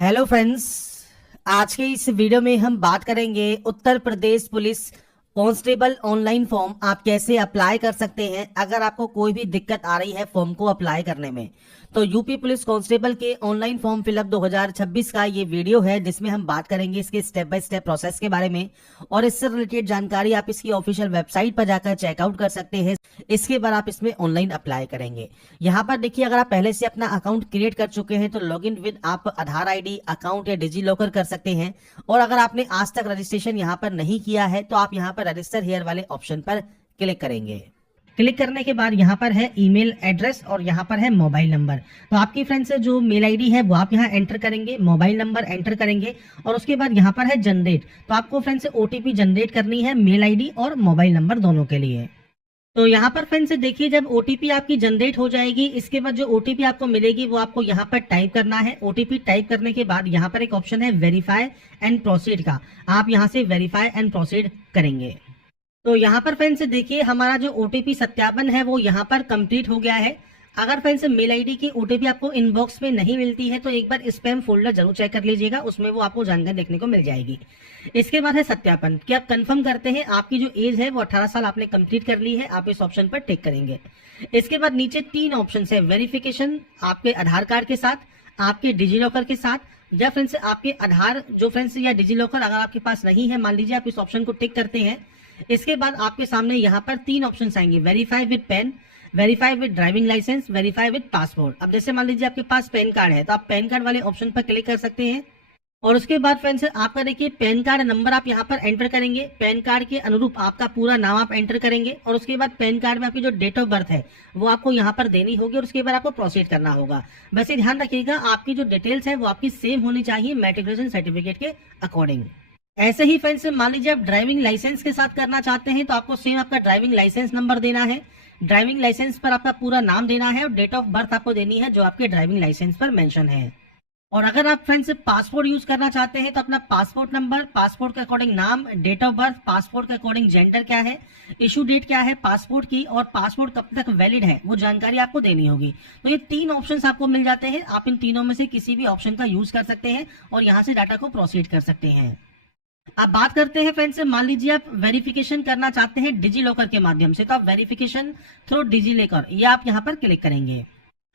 Hello friends. आज के इस वीडियो में हम बात करेंगे उत्तर Pradesh police constable online form आप कैसे अप्लाई कर सकते हैं। अगर आपको कोई भी दिक्कत आ रही है फॉर्म को अप्लाई करने में, तो यूपी पुलिस कांस्टेबल के ऑनलाइन फॉर्म फिलअप 2026 का ये वीडियो है, जिसमें हम बात करेंगे इसके स्टेप बाय स्टेप प्रोसेस के बारे में। और इससे रिलेटेड जानकारी आप इसकी ऑफिशियल वेबसाइट पर जाकर चेकआउट कर सकते हैं। इसके बाद आप इसमें ऑनलाइन अप्लाई करेंगे। यहाँ पर देखिए, अगर आप पहले से अपना अकाउंट क्रिएट कर चुके हैं तो लॉगिन विद आप आधार आईडी अकाउंट या डिजी लॉकर कर सकते हैं। और अगर आपने आज तक रजिस्ट्रेशन यहाँ पर नहीं किया है तो आप यहाँ पर रजिस्टर हियर वाले ऑप्शन पर क्लिक करेंगे। क्लिक करने के बाद यहाँ पर है ईमेल एड्रेस और यहाँ पर है मोबाइल नंबर। तो आपकी फ्रेंड से जो मेल आईडी है वो आप यहाँ एंटर करेंगे, मोबाइल नंबर एंटर करेंगे और उसके बाद यहाँ पर है जनरेट। तो आपको फ्रेंड से ओटीपी जनरेट करनी है मेल आईडी और मोबाइल नंबर दोनों के लिए। तो यहाँ पर फ्रेंड्स देखिए, जब ओटीपी आपकी जनरेट हो जाएगी, इसके बाद जो ओटीपी आपको मिलेगी वो आपको यहाँ पर टाइप करना है। ओटीपी टाइप करने के बाद यहाँ पर एक ऑप्शन है वेरीफाई एंड प्रोसीड का, आप यहाँ से वेरीफाई एंड प्रोसीड करेंगे। तो यहाँ पर फ्रेंड्स देखिए, हमारा जो ओटीपी सत्यापन है वो यहाँ पर कंप्लीट हो गया है। अगर फ्रेंड्स मेल आईडी की ओटीपी आपको इनबॉक्स में नहीं मिलती है तो एक बार स्पैम फोल्डर जरूर चेक कर लीजिएगा, उसमें वो आपको जानकारी देखने को मिल जाएगी। इसके बाद है सत्यापन कि आप कंफर्म करते हैं आपकी जो एज है वो 18 साल आपने कंप्लीट कर ली है, आप इस ऑप्शन पर टिक करेंगे। इसके बाद नीचे 3 ऑप्शन है, वेरिफिकेशन आपके आधार कार्ड के साथ, आपके डिजी लॉकर के साथ, या फ्रेंड्स आपके आधार जो फ्रेंड्स या डिजी लॉकर अगर आपके पास नहीं है, मान लीजिए आप इस ऑप्शन को टिक करते हैं। इसके बाद आपके सामने यहाँ पर 3 ऑप्शन आएंगे, verify with PAN, verify with driving licence, verify with passport. अब जैसे मान लीजिए आपके पास पैन कार्ड है तो आप पैन कार्ड वाले ऑप्शन पर क्लिक कर सकते हैं। और उसके बाद फ्रेंड्स आपका देखिए पैन कार्ड नंबर आप यहाँ पर एंटर करेंगे, पैन कार्ड के अनुरूप आपका पूरा नाम आप एंटर करेंगे और उसके बाद पैन कार्ड में आपकी जो डेट ऑफ बर्थ है वो आपको यहाँ पर देनी होगी और उसके बाद आपको प्रोसीड करना होगा। वैसे ध्यान रखिएगा आपकी जो डिटेल्स है वो आपकी सेम होनी चाहिए मैट्रिकुलेशन सर्टिफिकेट के अकॉर्डिंग। ऐसे ही फ्रेंड्स मान लीजिए आप ड्राइविंग लाइसेंस के साथ करना चाहते हैं तो आपको सेम आपका ड्राइविंग लाइसेंस नंबर देना है, ड्राइविंग लाइसेंस पर आपका पूरा नाम देना है और डेट ऑफ बर्थ आपको देनी है जो आपके ड्राइविंग लाइसेंस पर मेंशन है। और अगर आप फ्रेंड्स पासपोर्ट यूज करना चाहते हैं तो अपना पासपोर्ट नंबर, पासपोर्ट के अकॉर्डिंग नाम, डेट ऑफ बर्थ, पासपोर्ट के अकॉर्डिंग जेंडर क्या है, इशू डेट क्या है पासपोर्ट की और पासपोर्ट कब तक वैलिड है वो जानकारी आपको देनी होगी। तो ये 3 ऑप्शंस आपको मिल जाते हैं, आप इन तीनों में से किसी भी ऑप्शन का यूज कर सकते हैं और यहाँ से डाटा को प्रोसीड कर सकते हैं। अब बात करते हैं फ्रेंड्स, मान लीजिए आप वेरिफिकेशन करना चाहते हैं डिजी लॉकर के माध्यम से, तो आप वेरिफिकेशन थ्रू डिजी लॉकर ये आप यहाँ पर क्लिक करेंगे।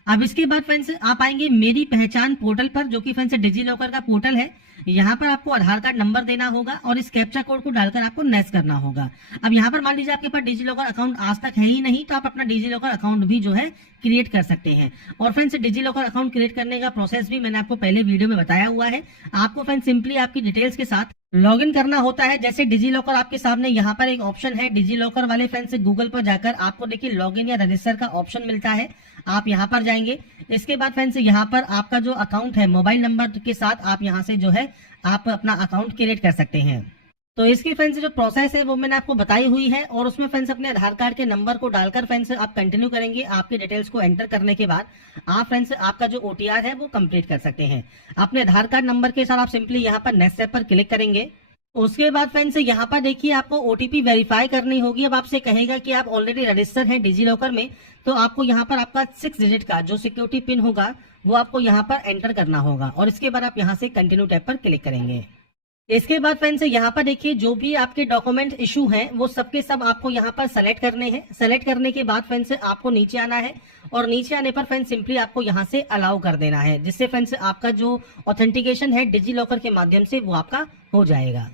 अब इसके बाद फ्रेंड्स आप आएंगे मेरी पहचान पोर्टल पर, जो कि फ्रेंड्स डिजी लॉकर का पोर्टल है। यहाँ पर आपको आधार कार्ड नंबर देना होगा और इस कैप्चा कोड को डालकर आपको नेक्स्ट करना होगा। अब यहाँ पर मान लीजिए आपके पास डिजी लॉकर अकाउंट आज तक है ही नहीं तो आप अपना डिजी लॉकर अकाउंट भी जो है क्रिएट कर सकते हैं। और friends digi locker account create करने का प्रोसेस भी मैंने आपको पहले वीडियो में बताया हुआ है। आपको फ्रेंड्स सिंपली आपकी डिटेल्स के साथ लॉगिन करना होता है। जैसे डिजी लॉकर आपके सामने यहाँ पर एक ऑप्शन है, डिजी लॉकर वाले फ्रेंड्स गूगल पर जाकर आपको देखिए लॉगिन या रजिस्टर का ऑप्शन मिलता है, आप यहाँ पर जाएंगे। इसके बाद फ्रेंड्स यहाँ पर आपका जो अकाउंट है मोबाइल नंबर के साथ आप यहाँ से जो है आप अपना अकाउंट क्रिएट कर सकते हैं। तो इसकी फ्रेंड्स जो प्रोसेस है वो मैंने आपको बताई हुई है और उसमें फ्रेंड्स अपने आधार कार्ड के नंबर को डालकर फ्रेंड्स आप कंटिन्यू करेंगे। आपके डिटेल्स को एंटर करने के बाद आप फ्रेंड्स आपका जो ओटीआर है वो कंप्लीट कर सकते हैं। अपने आधार कार्ड नंबर के साथ आप सिंपली यहाँ पर नेक्स्ट स्टेप पर क्लिक करेंगे। उसके बाद फ्रेंड्स यहाँ पर देखिए आपको ओटीपी वेरीफाई करनी होगी। अब आपसे कहेगा कि आप ऑलरेडी रजिस्टर हैं डिजी लॉकर में, तो आपको यहाँ पर आपका 6 डिजिट का जो सिक्योरिटी पिन होगा वो आपको यहाँ पर एंटर करना होगा और इसके बाद आप यहाँ से कंटिन्यू टैब पर क्लिक करेंगे। इसके बाद फ्रेंड्स यहाँ पर देखिए जो भी आपके डॉक्यूमेंट इशू हैं वो सबके सब आपको यहाँ पर सेलेक्ट करने हैं। सेलेक्ट करने के बाद फ्रेंड्स आपको नीचे आना है और नीचे आने पर फ्रेंड्स सिंपली आपको यहाँ से अलाउ कर देना है, जिससे फ्रेंड्स आपका जो ऑथेंटिकेशन है डिजी लॉकर के माध्यम से वो आपका हो जाएगा।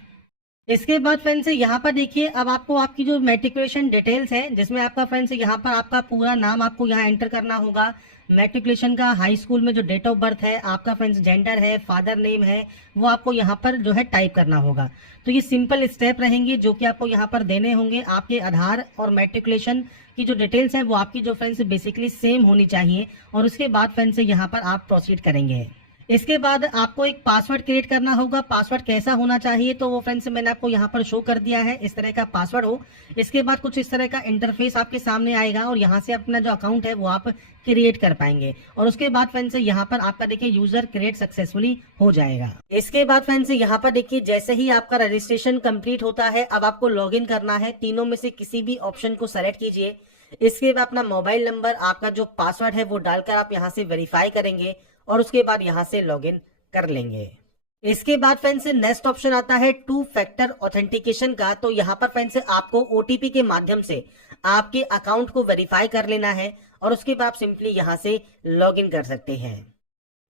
इसके बाद फ्रेंड्स यहाँ पर देखिए अब आपको आपकी जो मैट्रिकुलेशन डिटेल्स है, जिसमें आपका फ्रेंड्स यहाँ पर आपका पूरा नाम आपको यहाँ एंटर करना होगा, मैट्रिकुलेशन का हाई स्कूल में जो डेट ऑफ बर्थ है, आपका फ्रेंड्स जेंडर है, फादर नेम है, वो आपको यहाँ पर जो है टाइप करना होगा। तो ये सिंपल स्टेप रहेंगे जो कि आपको यहाँ पर देने होंगे। आपके आधार और मैट्रिकुलेशन की जो डिटेल्स है वो आपकी जो फ्रेंड्स बेसिकली सेम होनी चाहिए और उसके बाद फ्रेंड्स यहाँ पर आप प्रोसीड करेंगे। इसके बाद आपको एक पासवर्ड क्रिएट करना होगा। पासवर्ड कैसा होना चाहिए तो वो फ्रेंड्स मैंने आपको यहाँ पर शो कर दिया है, इस तरह का पासवर्ड हो। इसके बाद कुछ इस तरह का इंटरफेस आपके सामने आएगा और यहाँ से अपना जो अकाउंट है वो आप क्रिएट कर पाएंगे और उसके बाद फ्रेंड्स यहाँ पर आपका देखिए यूजर क्रिएट सक्सेसफुली हो जाएगा। इसके बाद फ्रेंड्स यहाँ पर देखिए जैसे ही आपका रजिस्ट्रेशन कंप्लीट होता है अब आपको लॉगिन करना है। तीनों में से किसी भी ऑप्शन को सेलेक्ट कीजिए। इसके बाद अपना मोबाइल नंबर, आपका जो पासवर्ड है वो डालकर आप यहाँ से वेरीफाई करेंगे और उसके बाद यहाँ से लॉगिन कर लेंगे। इसके बाद फ्रेंड्स नेक्स्ट ऑप्शन आता है टू फैक्टर ऑथेंटिकेशन का। तो यहाँ पर फ्रेंड्स आपको ओटीपी के माध्यम से आपके अकाउंट को वेरीफाई कर लेना है और उसके बाद सिंपली यहाँ से लॉगिन कर सकते हैं।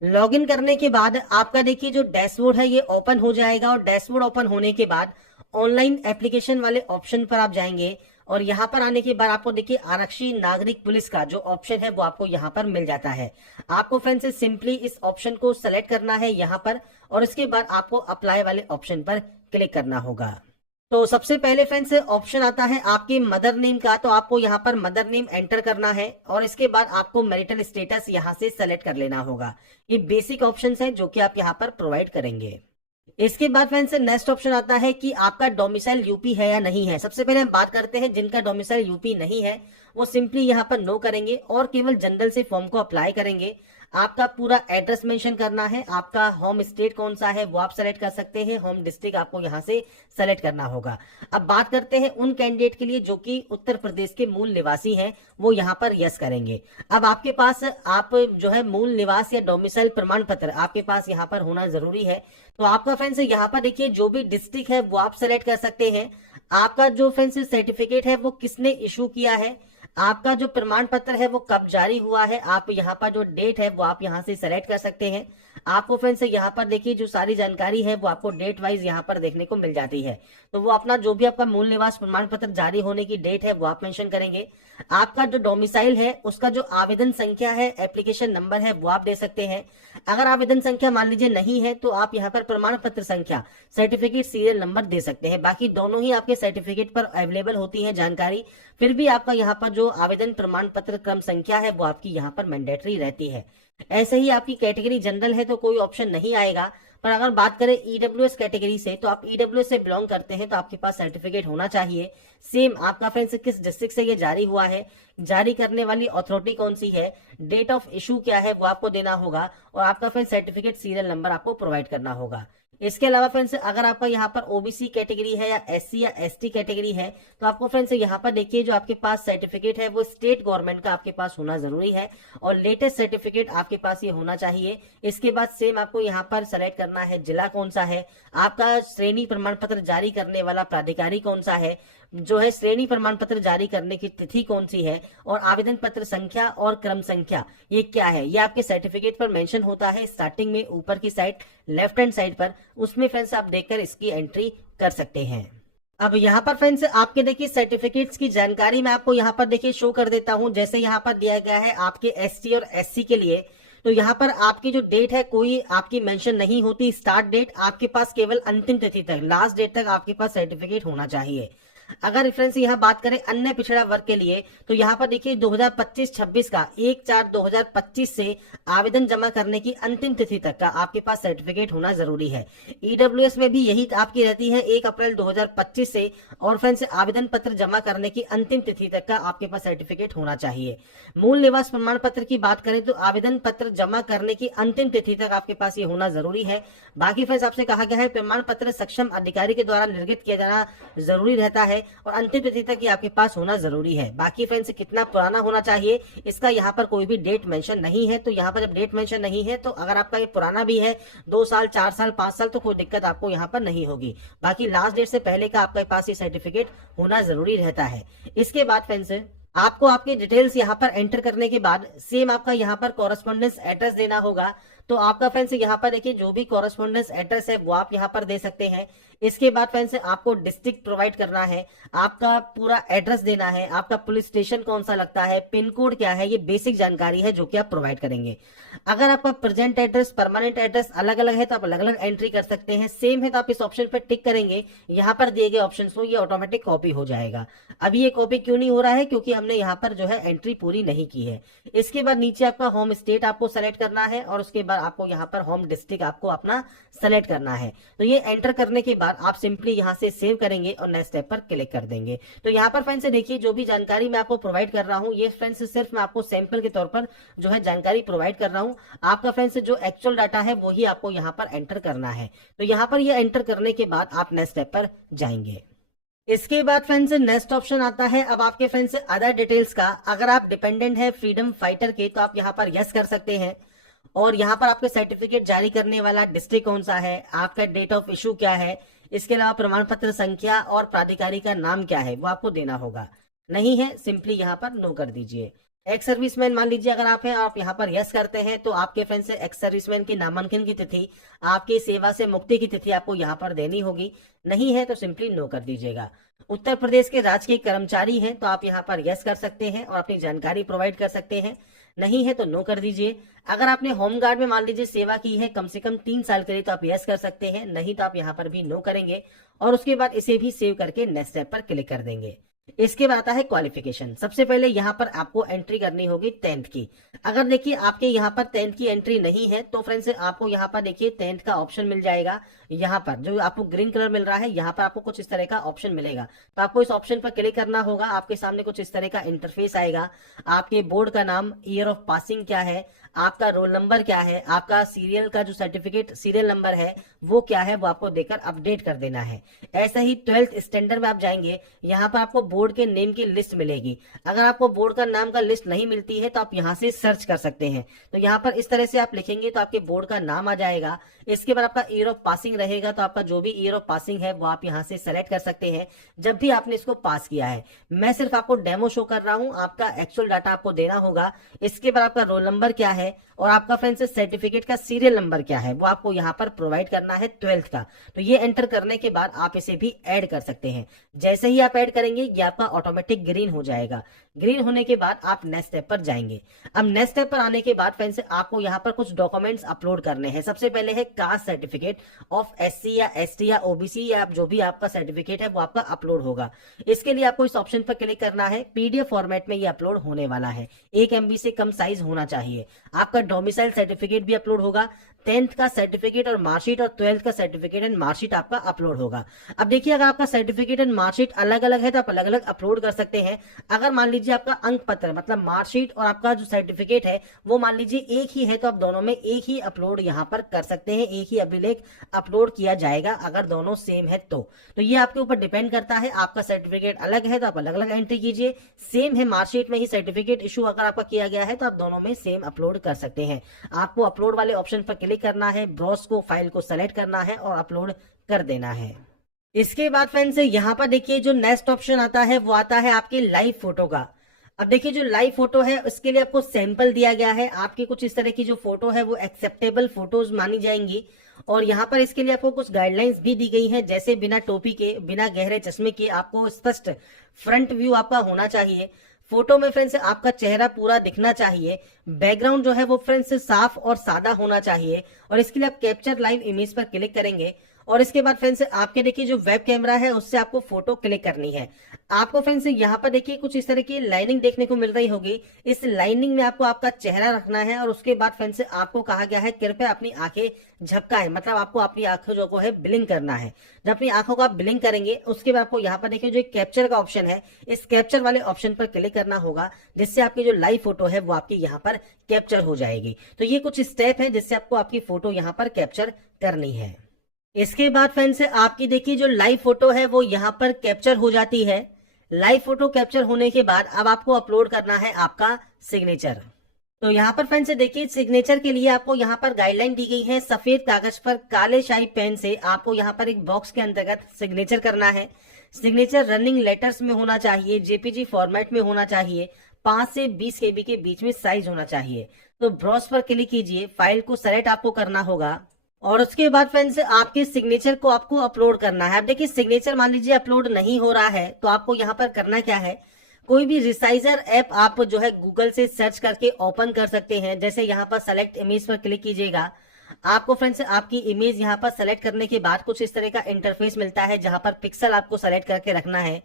लॉगिन करने के बाद आपका देखिए जो डैशबोर्ड है ये ओपन हो जाएगा और डैशबोर्ड ओपन होने के बाद ऑनलाइन एप्लीकेशन वाले ऑप्शन पर आप जाएंगे और यहाँ पर आने के बाद आपको देखिए आरक्षी नागरिक पुलिस का जो ऑप्शन है वो आपको यहाँ पर मिल जाता है। आपको फ्रेंड्स सिंपली इस ऑप्शन को सेलेक्ट करना है यहाँ पर और इसके बाद आपको अप्लाई वाले ऑप्शन पर क्लिक करना होगा। तो सबसे पहले फ्रेंड्स ऑप्शन आता है आपके मदर नेम का। तो आपको यहाँ पर मदर नेम एंटर करना है और इसके बाद आपको मैरिटल स्टेटस यहाँ से सेलेक्ट कर लेना होगा। ये बेसिक ऑप्शंस हैं जो कि आप यहाँ पर प्रोवाइड करेंगे। इसके बाद फ्रेंड्स नेक्स्ट ऑप्शन आता है कि आपका डोमिसाइल यूपी है या नहीं है। सबसे पहले हम बात करते हैं जिनका डोमिसाइल यूपी नहीं है वो सिंपली यहाँ पर नो करेंगे और केवल जनरल से फॉर्म को अप्लाई करेंगे। आपका पूरा एड्रेस मेंशन करना है, आपका होम स्टेट कौन सा है वो आप सेलेक्ट कर सकते हैं, होम डिस्ट्रिक्ट आपको यहाँ से सेलेक्ट करना होगा। अब बात करते हैं उन कैंडिडेट के लिए जो कि उत्तर प्रदेश के मूल निवासी हैं, वो यहाँ पर यस करेंगे। अब आपके पास आप जो है मूल निवास या डोमिसाइल प्रमाण पत्र आपके पास यहाँ पर होना जरूरी है। तो आपका फ्रेंड्स यहाँ पर देखिए जो भी डिस्ट्रिक्ट है वो आप सेलेक्ट कर सकते हैं। आपका जो फ्रेंड्स सर्टिफिकेट है वो किसने इशू किया है, आपका जो प्रमाण पत्र है वो कब जारी हुआ है, आप यहाँ पर जो डेट है वो आप यहाँ से सेलेक्ट कर सकते हैं। आपको फ्रेंड्स यहाँ पर देखिए जो सारी जानकारी है वो आपको डेट वाइज यहाँ पर देखने को मिल जाती है। तो वो अपना जो भी आपका मूल निवास प्रमाण पत्र जारी होने की डेट है वो आप मेंशन करेंगे। आपका जो डोमिसाइल है उसका जो आवेदन संख्या है, एप्लीकेशन नंबर है वो आप दे सकते हैं। अगर आवेदन संख्या मान लीजिए नहीं है तो आप यहाँ पर प्रमाण पत्र संख्या, सर्टिफिकेट सीरियल नंबर दे सकते हैं। बाकी दोनों ही आपके सर्टिफिकेट पर अवेलेबल होती है जानकारी, फिर भी आपका यहाँ पर जो आवेदन प्रमाण पत्र क्रम संख्या है वो आपकी यहाँ पर मैंडेटरी रहती है। ऐसे ही आपकी कैटेगरी जनरल है तो कोई ऑप्शन नहीं आएगा। पर अगर बात करें ईडब्ल्यूएस कैटेगरी से तो आप ईडब्ल्यूएस से बिलोंग करते हैं तो आपके पास सर्टिफिकेट होना चाहिए। सेम आपका फ्रेंड्स किस डिस्ट्रिक्ट से ये जारी हुआ है, जारी करने वाली अथॉरिटी कौन सी है, डेट ऑफ इशू क्या है वो आपको देना होगा और आपका फ्रेंड्स सर्टिफिकेट सीरियल नंबर आपको प्रोवाइड करना होगा। इसके अलावा फ्रेंड्स अगर आपका यहाँ पर ओबीसी कैटेगरी है या एससी या एसटी कैटेगरी है तो आपको फ्रेंड्स यहाँ पर देखिए जो आपके पास सर्टिफिकेट है वो स्टेट गवर्नमेंट का आपके पास होना जरूरी है और लेटेस्ट सर्टिफिकेट आपके पास ये होना चाहिए। इसके बाद सेम आपको यहाँ पर सेलेक्ट करना है जिला कौन सा है, आपका श्रेणी प्रमाण पत्र जारी करने वाला प्राधिकारी कौन सा है, जो है श्रेणी प्रमाण पत्र जारी करने की तिथि कौन सी है और आवेदन पत्र संख्या और क्रम संख्या ये क्या है, ये आपके सर्टिफिकेट पर मेंशन होता है स्टार्टिंग में ऊपर की साइड लेफ्ट हैंड साइड पर। उसमें फ्रेंड्स आप देखकर इसकी एंट्री कर सकते हैं। अब यहाँ पर फ्रेंड्स आपके देखिए सर्टिफिकेट्स की जानकारी मैं आपको यहाँ पर देखिए शो कर देता हूँ। जैसे यहाँ पर दिया गया है आपके एसटी और एससी के लिए, तो यहाँ पर आपकी जो डेट है कोई आपकी मेंशन नहीं होती स्टार्ट डेट, आपके पास केवल अंतिम तिथि तक लास्ट डेट तक आपके पास सर्टिफिकेट होना चाहिए। अगर रेफरेंस यहाँ बात करें अन्य पिछड़ा वर्ग के लिए तो यहाँ पर देखिए 2025-26 का 1/4/2025 से आवेदन जमा करने की अंतिम तिथि तक का आपके पास सर्टिफिकेट होना जरूरी है। ईडब्ल्यूएस में भी यही आपकी रहती है 1 अप्रैल 2025 से और फ्रेंड्स आवेदन पत्र जमा करने की अंतिम तिथि तक का आपके पास सर्टिफिकेट होना चाहिए। मूल निवास प्रमाण पत्र की बात करें तो आवेदन पत्र जमा करने की अंतिम तिथि तक आपके पास ये होना जरूरी है। बाकी फ्रेंड्स आपसे कहा गया है प्रमाण पत्र सक्षम अधिकारी के द्वारा निर्गत किया जाना जरूरी रहता है और अंतिम तिथि तक ये आपके पास होना जरूरी है। बाकी फ्रेंड्स कितना पुराना होना चाहिए इसका यहाँ पर कोई भी डेट मेंशन नहीं है। तो यहाँ पर जब डेट मेंशन नहीं है तो अगर आपका ये पुराना भी है 2 साल 4 साल 5 साल तो कोई दिक्कत आपको यहाँ पर नहीं होगी। बाकी लास्ट डेट से पहले का आपके पास ये सर्टिफिकेट होना जरूरी रहता है। इसके बाद फ्रेंड्स आपको आपके डिटेल्स यहाँ पर एंटर करने के बाद सेम आपका यहाँ पर कॉरेस्पॉन्डेंस एड्रेस देना होगा। तो आपका फ्रेंड्स यहाँ पर देखिए जो भी कॉरेस्पॉन्डेंस एड्रेस है वो आप यहाँ पर दे सकते हैं। इसके बाद फ्रेंड्स आपको डिस्ट्रिक्ट प्रोवाइड करना है, आपका पूरा एड्रेस देना है, आपका पुलिस स्टेशन कौन सा लगता है, पिन कोड क्या है, ये बेसिक जानकारी है जो कि आप प्रोवाइड करेंगे। अगर आपका प्रेजेंट एड्रेस परमानेंट एड्रेस अलग अलग है तो आप अलग अलग एंट्री कर सकते हैं। सेम है तो आप इस ऑप्शन पर टिक करेंगे, यहाँ पर दिए गए ऑप्शन को ये ऑटोमेटिक कॉपी हो जाएगा। अभी ये कॉपी क्यों नहीं हो रहा है, क्योंकि हमने यहाँ पर जो है एंट्री पूरी नहीं की है। इसके बाद नीचे आपका होम स्टेट आपको सेलेक्ट करना है और उसके बाद आपको यहाँ पर होम डिस्ट्रिक्ट आपको अपना सेलेक्ट करना है। तो ये एंटर करने के बाद आप सिंपली यहाँ से सेव करेंगे और नेक्स्ट स्टेप पर क्लिक कर देंगे। तो यहाँ पर फ्रेंड्स देखिए जो भी जानकारी मैं आपको प्रोवाइड कर रहा हूँ ये फ्रेंड्स सिर्फ मैं आपको सैंपल के तौर पर जो है जानकारी प्रोवाइड कर रहा हूँ। आपका फ्रेंड्स जो एक्चुअल डाटा है वही आपको यहाँ पर एंटर करना है। तो यहाँ पर ये एंटर करने के बाद आप नेक्स्ट स्टेप पर जाएंगे। इसके बाद फ्रेंड्स नेक्स्ट ऑप्शन आता है अब आपके फ्रेंड्स अदर डिटेल्स का। अगर आप डिपेंडेंट है फ्रीडम फाइटर के तो आप यहाँ पर यस कर सकते हैं और यहाँ पर आपके सर्टिफिकेट जारी करने वाला डिस्ट्रिक्ट कौन सा है, आपका डेट ऑफ इशू क्या है, इसके अलावा प्रमाण पत्र संख्या और प्राधिकारी का नाम क्या है वो आपको देना होगा। नहीं है, सिंपली यहाँ पर नो कर दीजिए। एक्स सर्विसमैन मान लीजिए अगर आप हैं, आप यहाँ पर यस करते हैं तो आपके फ्रेंड से एक्स सर्विसमैन की नामांकन की तिथि, आपकी सेवा से मुक्ति की तिथि आपको यहाँ पर देनी होगी। नहीं है तो सिंपली नो कर दीजिएगा। उत्तर प्रदेश के राजकीय कर्मचारी हैं तो आप यहाँ पर यस कर सकते हैं और अपनी जानकारी प्रोवाइड कर सकते हैं। नहीं है तो नो कर दीजिए। अगर आपने होमगार्ड में मान लीजिए सेवा की है कम से कम 3 साल के लिए तो आप यस कर सकते हैं, नहीं तो आप यहाँ पर भी नो करेंगे और उसके बाद इसे भी सेव करके नेक्स्ट स्टेप पर क्लिक कर देंगे। इसके बाद आता है क्वालिफिकेशन। सबसे पहले यहाँ पर आपको एंट्री करनी होगी 10th की। अगर देखिए आपके यहाँ पर 10th की एंट्री नहीं है तो फ्रेंड्स आपको यहाँ पर देखिए 10th का ऑप्शन मिल जाएगा। यहाँ पर जो आपको ग्रीन कलर मिल रहा है यहाँ पर आपको कुछ इस तरह का ऑप्शन मिलेगा, तो आपको इस ऑप्शन पर क्लिक करना होगा। आपके सामने कुछ इस तरह का इंटरफेस आएगा। आपके बोर्ड का नाम, ईयर ऑफ पासिंग क्या है, आपका रोल नंबर क्या है, आपका सीरियल का जो सर्टिफिकेट सीरियल नंबर है वो क्या है, वो आपको देकर अपडेट कर देना है। ऐसे ही 12th स्टैंडर्ड में आप जाएंगे, यहाँ पर आपको बोर्ड के नेम की लिस्ट मिलेगी। अगर आपको बोर्ड का नाम का लिस्ट नहीं मिलती है तो आप यहाँ से सर्च कर सकते हैं। तो यहाँ पर इस तरह से आप लिखेंगे तो आपके बोर्ड का नाम आ जाएगा। इसके बाद आपका ईयर ऑफ पासिंग रहेगा, तो आपका जो भी ईयर ऑफ पासिंग है वो आप यहाँ से सेलेक्ट कर सकते हैं जब भी आपने इसको पास किया है। मैं सिर्फ आपको डेमो शो कर रहा हूँ, आपका एक्चुअल डाटा आपको देना होगा। इसके बाद आपका रोल नंबर क्या है और आपका फ्रेंड्स सर्टिफिकेट का सीरियल नंबर क्या है वो आपको यहाँ पर प्रोवाइड करना है 12th का। तो ये एंटर करने के बाद आप इसे भी ऐड कर सकते हैं। जैसे ही आप ऐड करेंगे ये आपका ऑटोमेटिक ग्रीन हो जाएगा। ग्रीन होने के बाद आप नेक्स्ट स्टेप पर जाएंगे। अब नेक्स्ट स्टेप पर आने के बाद फ्रेंड्स आपको यहाँ पर कुछ डॉक्यूमेंट्स अपलोड करने हैं। सबसे पहले है कास्ट सर्टिफिकेट ऑफ एससी या एसटी या ओबीसी या जो भी आपका सर्टिफिकेट है वो आपका अपलोड होगा। इसके लिए आपको इस ऑप्शन पर क्लिक करना है। पीडीएफ फॉर्मेट में ये अपलोड होने वाला है, 1 MB से कम साइज होना चाहिए। आपका डोमिसाइल सर्टिफिकेट भी अपलोड होगा, 10th का सर्टिफिकेट और मार्कशीट और 12th का सर्टिफिकेट एंड मार्कशीट आपका अपलोड होगा। अब देखिए अगर आपका सर्टिफिकेट एंड मार्कशीट अलग अलग है तो आप अलग अलग अपलोड कर सकते हैं। अगर मान लीजिए आपका अंक पत्र मतलब मार्कशीट और आपका जो सर्टिफिकेट है वो मान लीजिए एक ही है तो आप दोनों में एक ही अपलोड यहाँ पर कर सकते हैं, एक ही अभिलेख अपलोड किया जाएगा अगर दोनों सेम है तो ये आपके ऊपर डिपेंड करता है। आपका सर्टिफिकेट अलग है तो आप अलग अलग एंट्री कीजिए, सेम है मार्कशीट में ही सर्टिफिकेट इशू अगर आपका किया गया है तो आप दोनों में सेम अपलोड कर सकते हैं। आपको अपलोड वाले ऑप्शन पर क्लिक करना है, ब्राउज को फाइल को सेलेक्ट करना है और अपलोड कर देना है। इसके बाद फ्रेंड्स यहाँ पर देखिए जो नेक्स्ट ऑप्शन आता है वो आता है आपके लाइव फोटो का। अब देखिए जो लाइव फोटो है उसके लिए आपको सैंपल दिया गया है। आपकी कुछ इस तरह की जो फोटो है वो एक्सेप्टेबल फोटोज मानी जाएंगी और यहाँ पर इसके लिए आपको कुछ गाइडलाइंस भी दी गई हैं, जैसे बिना टोपी के, बिना गहरे चश्मे के आपको स्पष्ट फ्रंट व्यू आपका होना चाहिए। फोटो में फ्रेंड्स आपका चेहरा पूरा दिखना चाहिए। बैकग्राउंड जो है वो फ्रेंड्स साफ और सादा होना चाहिए और इसके लिए आप कैप्चर लाइव इमेज पर क्लिक करेंगे और इसके बाद फ्रेंड्स आपके देखिए जो वेब कैमरा है उससे आपको फोटो क्लिक करनी है। आपको फ्रेंड्स यहाँ पर देखिए कुछ इस तरह की लाइनिंग देखने को मिल रही होगी। इस लाइनिंग में आपको आपका चेहरा रखना है और उसके बाद फ्रेंड्स आपको कहा गया है कृपया अपनी आंखें झपकाएं, मतलब आपको अपनी आंखों जो को है ब्लिंक करना है। जब अपनी आंखों को आप ब्लिंक करेंगे उसके बाद आपको यहाँ पर देखिए जो कैप्चर का ऑप्शन है इस कैप्चर वाले ऑप्शन पर क्लिक करना होगा, जिससे आपकी जो लाइव फोटो है वो आपकी यहाँ पर कैप्चर हो जाएगी। तो ये कुछ स्टेप है जिससे आपको आपकी फोटो यहाँ पर कैप्चर करनी है। इसके बाद फ्रेंड्स आपकी देखिए जो लाइव फोटो है वो यहाँ पर कैप्चर हो जाती है। लाइव फोटो कैप्चर होने के बाद अब आपको अपलोड करना है आपका सिग्नेचर। तो यहाँ पर फ्रेंड्स देखिए सिग्नेचर के लिए आपको यहाँ पर गाइडलाइन दी गई है। सफेद कागज पर काले शाही पेन से आपको यहाँ पर एक बॉक्स के अंतर्गत सिग्नेचर करना है। सिग्नेचर रनिंग लेटर्स में होना चाहिए, जेपीजी फॉर्मेट में होना चाहिए, 5 से 20 KB के बीच में साइज होना चाहिए। तो ब्राउज पर क्लिक कीजिए, फाइल को सेलेक्ट आपको करना होगा और उसके बाद फ्रेंड्स आपके सिग्नेचर को आपको अपलोड करना है। अब देखिए सिग्नेचर मान लीजिए अपलोड नहीं हो रहा है तो आपको यहाँ पर करना क्या है, कोई भी रिसाइजर ऐप आप जो है गूगल से सर्च करके ओपन कर सकते हैं। जैसे यहाँ पर सेलेक्ट इमेज पर क्लिक कीजिएगा, आपको फ्रेंड्स आपकी इमेज यहाँ पर सेलेक्ट करने के बाद कुछ इस तरह का इंटरफेस मिलता है जहां पर पिक्सल आपको सेलेक्ट करके रखना है।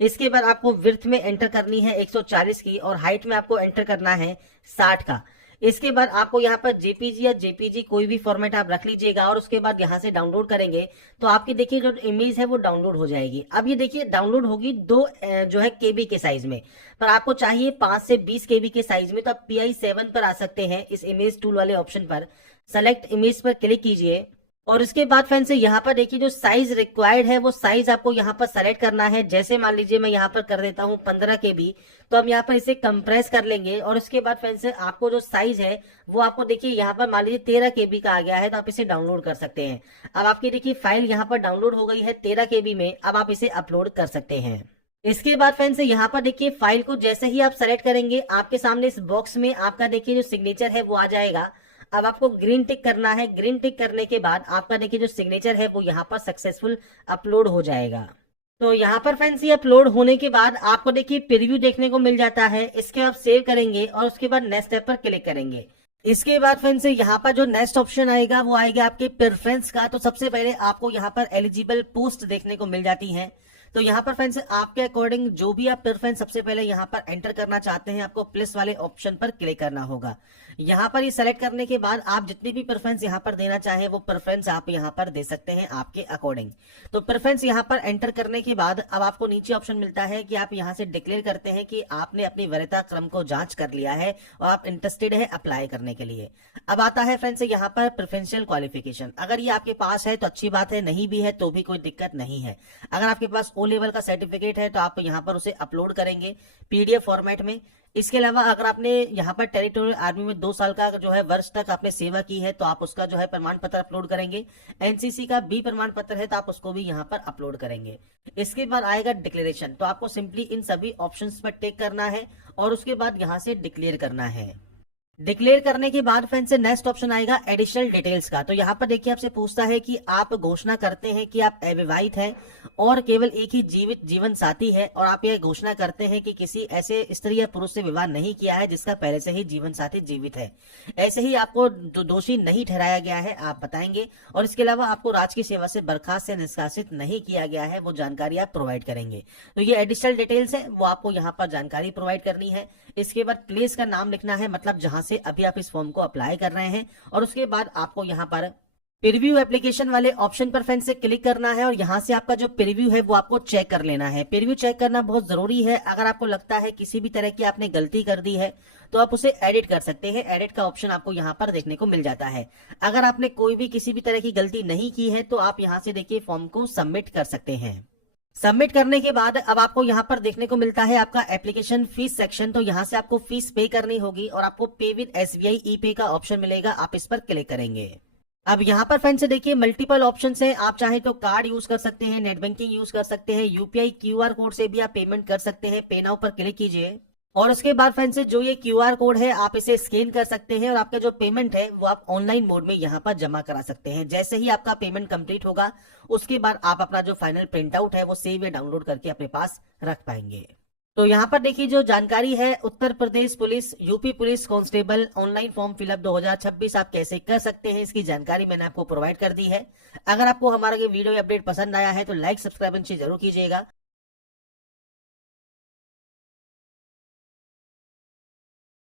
इसके बाद आपको विड्थ में एंटर करनी है 140 की और हाइट में आपको एंटर करना है 60 का। इसके बाद आपको यहाँ पर जेपीजी या जेपीजी कोई भी फॉर्मेट आप रख लीजिएगा और उसके बाद यहाँ से डाउनलोड करेंगे तो आपकी देखिए जो इमेज है वो डाउनलोड हो जाएगी। अब ये देखिए डाउनलोड होगी 2 जो है KB के साइज में, पर आपको चाहिए 5 से 20 KB के साइज में। तो आप PI7 पर आ सकते हैं, इस इमेज टूल वाले ऑप्शन पर सेलेक्ट इमेज पर क्लिक कीजिए और उसके बाद फ्रेंड्स यहाँ पर देखिए जो साइज रिक्वायर्ड है वो साइज आपको यहाँ पर सेलेक्ट करना है। जैसे मान लीजिए मैं यहाँ पर कर देता हूँ 15 KB, तो हम यहाँ पर इसे कंप्रेस कर लेंगे। और उसके बाद फ्रेंड्स आपको जो साइज है वो आपको देखिए यहाँ पर मान लीजिए 13 KB का आ गया है, तो आप इसे डाउनलोड कर सकते हैं। अब आपकी देखिए फाइल यहाँ पर डाउनलोड हो गई है 13 KB में। अब आप इसे अपलोड कर सकते हैं। इसके बाद फ्रेंड्स यहाँ पर देखिए फाइल को जैसे ही आप सेलेक्ट करेंगे आपके सामने इस बॉक्स में आपका देखिए जो सिग्नेचर है वो आ जाएगा। अब आपको ग्रीन टिक करना है। ग्रीन टिक करने के बाद आपका देखिए जो सिग्नेचर है वो यहाँ पर सक्सेसफुल अपलोड हो जाएगा। तो यहाँ पर फ्रेंड्स ये अपलोड होने के बाद आपको देखिए प्रीव्यू देखने को मिल जाता है। इसके आप सेव करेंगे और उसके बाद नेक्स्ट स्टेप पर क्लिक करेंगे। इसके बाद फ्रेंड्स यहाँ पर जो नेक्स्ट ऑप्शन आएगा वो आएगा आपके प्रेफरेंस का। तो सबसे पहले आपको यहाँ पर एलिजिबल पोस्ट देखने को मिल जाती है। तो यहाँ पर फ्रेंड्स आपके अकॉर्डिंग जो भी आप प्रेफरेंस सबसे पहले यहाँ पर एंटर करना चाहते हैं आपको प्लस वाले ऑप्शन पर क्लिक करना होगा। यहाँ पर ये सेलेक्ट करने के बाद आप जितनी भी प्रेफरेंस यहाँ पर देना चाहें वो प्रेफरेंस आप यहाँ पर दे सकते हैं आपके अकॉर्डिंग। तो प्रेफरेंस यहाँ पर एंटर करने के बाद अब आपको नीचे ऑप्शन मिलता है कि आप यहाँ से डिक्लेयर करते हैं कि आपने अपनी वरीयता क्रम को जांच कर लिया है और आप इंटरेस्टेड है अप्लाई करने के लिए। अब आता है फ्रेंड्स यहाँ पर प्रेफरेंशियल क्वालिफिकेशन। अगर ये आपके पास है तो अच्छी बात है, नहीं भी है तो भी कोई दिक्कत नहीं है। अगर आपके पास ओ लेवल का सर्टिफिकेट है तो आप यहाँ पर उसे अपलोड करेंगे PDF फॉर्मेट में। इसके अलावा अगर आपने यहाँ पर टेरिटोरियल आर्मी में 2 साल का जो है वर्ष तक आपने सेवा की है तो आप उसका जो है प्रमाण पत्र अपलोड करेंगे। NCC का भी प्रमाण पत्र है तो आप उसको भी यहाँ पर अपलोड करेंगे। इसके बाद आएगा डिक्लेरेशन। तो आपको सिंपली इन सभी ऑप्शंस पर टिक करना है और उसके बाद यहाँ से डिक्लेयर करना है। डिक्लेयर करने के बाद फ्रेंड्स नेक्स्ट ऑप्शन आएगा एडिशनल डिटेल्स का। तो यहाँ पर देखिए आपसे पूछता है कि आप घोषणा करते हैं कि आप अविवाहित हैं और केवल एक ही जीवन साथी है, और आप यह घोषणा करते हैं कि किसी ऐसे स्त्री या पुरुष से विवाह नहीं किया है जिसका पहले से ही जीवन साथी जीवित है। ऐसे ही आपको दोषी नहीं ठहराया गया है आप बताएंगे। और इसके अलावा आपको राजकीय सेवा से बर्खास्त या निष्कासित नहीं किया गया है वो जानकारी आप प्रोवाइड करेंगे। तो ये एडिशनल डिटेल्स है वो आपको यहाँ पर जानकारी प्रोवाइड करनी है। इसके बाद प्लेस का नाम लिखना है, मतलब जहां से अभी आप इस फॉर्म को अप्लाई कर रहे हैं। और उसके बाद आपको यहाँ पर प्रीव्यू एप्लीकेशन वाले ऑप्शन पर फ्रेंड से क्लिक करना है और यहाँ से आपका जो प्रीव्यू है वो आपको चेक कर लेना है। प्रीव्यू चेक करना बहुत जरूरी है। अगर आपको लगता है किसी भी तरह की आपने गलती कर दी है तो आप उसे एडिट कर सकते हैं। एडिट का ऑप्शन आपको यहाँ पर देखने को मिल जाता है। अगर आपने कोई भी किसी भी तरह की गलती नहीं की है तो आप यहाँ से देखिए फॉर्म को सबमिट कर सकते हैं। सबमिट करने के बाद अब आपको यहाँ पर देखने को मिलता है आपका एप्लीकेशन फीस सेक्शन। तो यहाँ से आपको फीस पे करनी होगी और आपको पे विद SBI ई-पे का ऑप्शन मिलेगा, आप इस पर क्लिक करेंगे। अब यहाँ पर फ्रेंड्स देखिए मल्टीपल ऑप्शंस हैं। आप चाहे तो कार्ड यूज कर सकते हैं, नेट बैंकिंग यूज कर सकते हैं, UPI QR कोड से भी आप पेमेंट कर सकते हैं। पे नाउ पर क्लिक कीजिए और उसके बाद फ्रेंड्स जो ये QR कोड है आप इसे स्कैन कर सकते हैं और आपका जो पेमेंट है वो आप ऑनलाइन मोड में यहाँ पर जमा करा सकते हैं। जैसे ही आपका पेमेंट कंप्लीट होगा उसके बाद आप अपना जो फाइनल प्रिंट आउट है वो सेव या डाउनलोड करके अपने पास रख पाएंगे। तो यहाँ पर देखिए जो जानकारी है Uttar Pradesh police UP police constable online form fill up 2026 आप कैसे कर सकते हैं इसकी जानकारी मैंने आपको प्रोवाइड कर दी है। अगर आपको हमारा ये वीडियो अपडेट पसंद आया है तो लाइक सब्सक्राइब जरूर कीजिएगा।